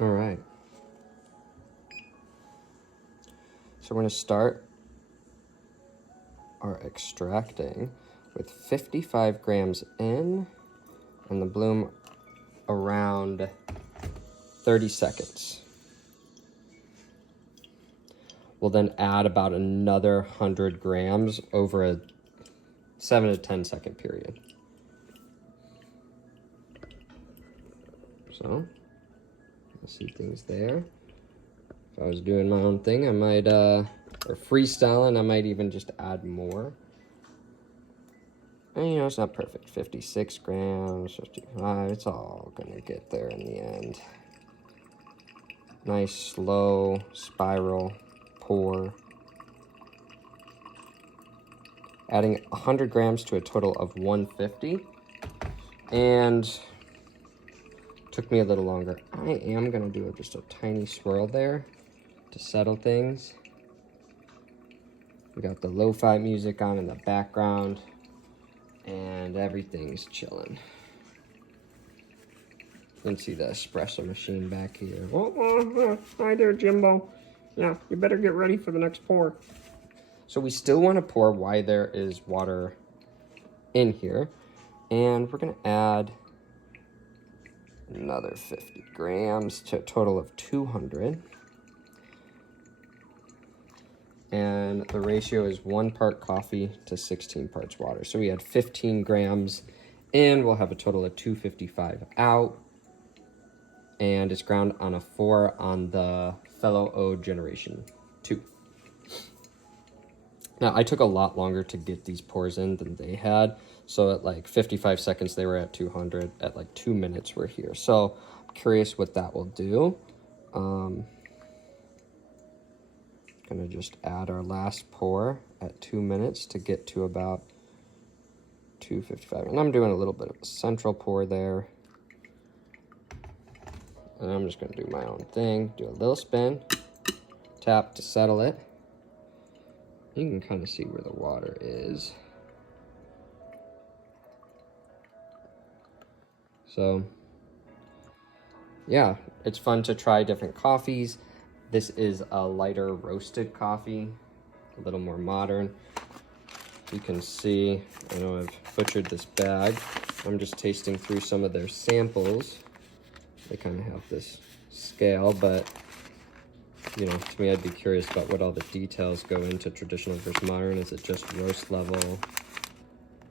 All right. So we're going to start our extracting with 55 grams in and the bloom around 30 seconds. We'll then add about another 100 grams over a 7 to 10 second period. So, I see things there. If I was doing my own thing, I might, or freestyling, I might even just add more. And you know, it's not perfect. 56 grams, 55, it's all gonna get there in the end. Nice, slow, spiral pour. Adding 100 grams to a total of 150. And took me a little longer. I am gonna do just a tiny swirl there to settle things. We got the lo-fi music on in the background and everything's chilling. You can see the espresso machine back here. Oh, hi there, Jimbo. Yeah, you better get ready for the next pour. So we still want to pour while there is water in here. And we're gonna add another 50 grams to a total of 200. And the ratio is 1 part coffee to 16 parts water. So we had 15 grams in, we'll have a total of 255 out. And it's ground on a 4 on the Fellow O Generation 2. Now, I took a lot longer to get these pours in than they had. So at like 55 seconds, they were at 200. At like 2 minutes, we're here. So I'm curious what that will do. Gonna just add our last pour at 2 minutes to get to about 255. And I'm doing a little bit of a central pour there. And I'm just gonna do my own thing. Do a little spin, tap to settle it. You can kind of see where the water is. So, yeah, it's fun to try different coffees. This is a lighter roasted coffee, a little more modern. You can see, I know I've butchered this bag. I'm just tasting through some of their samples. They kind of have this scale, but you know, to me, I'd be curious about what all the details go into traditional versus modern. Is it just roast level?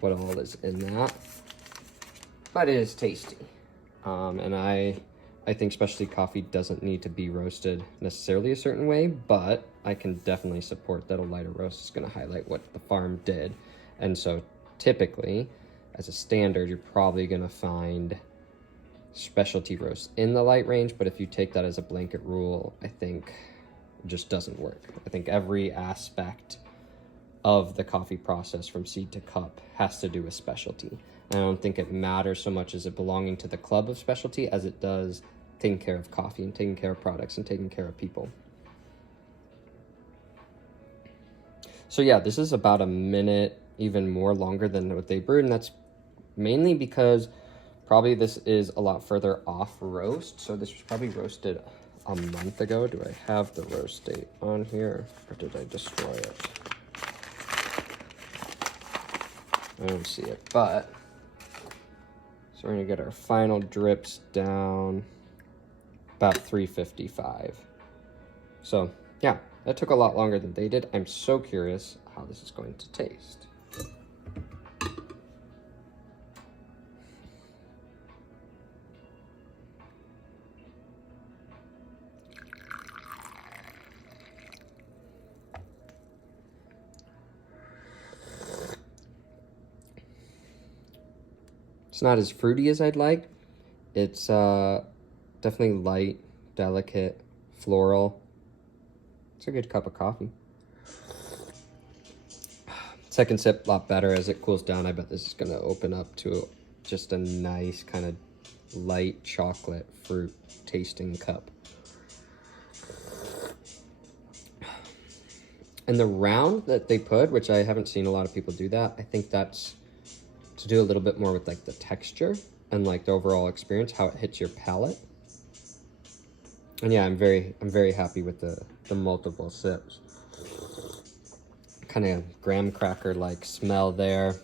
What all is in that? But it is tasty. And I think specialty coffee doesn't need to be roasted necessarily a certain way, but I can definitely support that a lighter roast is going to highlight what the farm did. And so typically, as a standard, you're probably going to find specialty roasts in the light range, but if you take that as a blanket rule, I think it just doesn't work. I think every aspect of the coffee process from seed to cup has to do with specialty. And I don't think it matters so much as it belonging to the club of specialty as it does taking care of coffee and taking care of products and taking care of people. So yeah, this is about a minute, even more longer than what they brewed, and that's mainly because probably this is a lot further off roast. So this was probably roasted a month ago. Do I have the roast date on here, or did I destroy it? I don't see it, but so we're gonna get our final drips down about 355. So yeah, that took a lot longer than they did. I'm so curious how this is going to taste. It's not as fruity as I'd like. It's definitely light, delicate, floral. It's a good cup of coffee. Second sip, a lot better as it cools down. I bet this is gonna open up to just a nice kind of light chocolate fruit tasting cup. And the round that they put, which I haven't seen a lot of people do that, I think that's to do a little bit more with like the texture and like the overall experience, how it hits your palate. And yeah, I'm very happy with the multiple sips. Kind of graham cracker like smell there.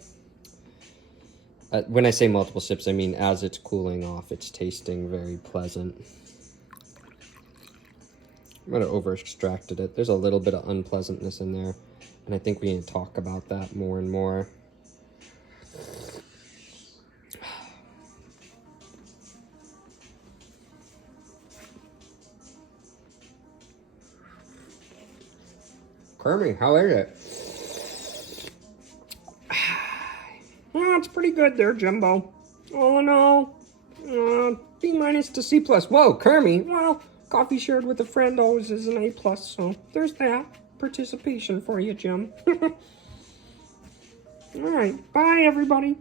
When I say multiple sips, I mean as it's cooling off, it's tasting very pleasant. I'm gonna over extracted it. There's a little bit of unpleasantness in there, and I think we need to talk about that more and more. Kermey, how is it? Well, it's pretty good there, Jimbo. All in all, B- to C+. Whoa, Kermey. Well, coffee shared with a friend always is an A+, so there's that. Participation for you, Jim. All right, bye, everybody.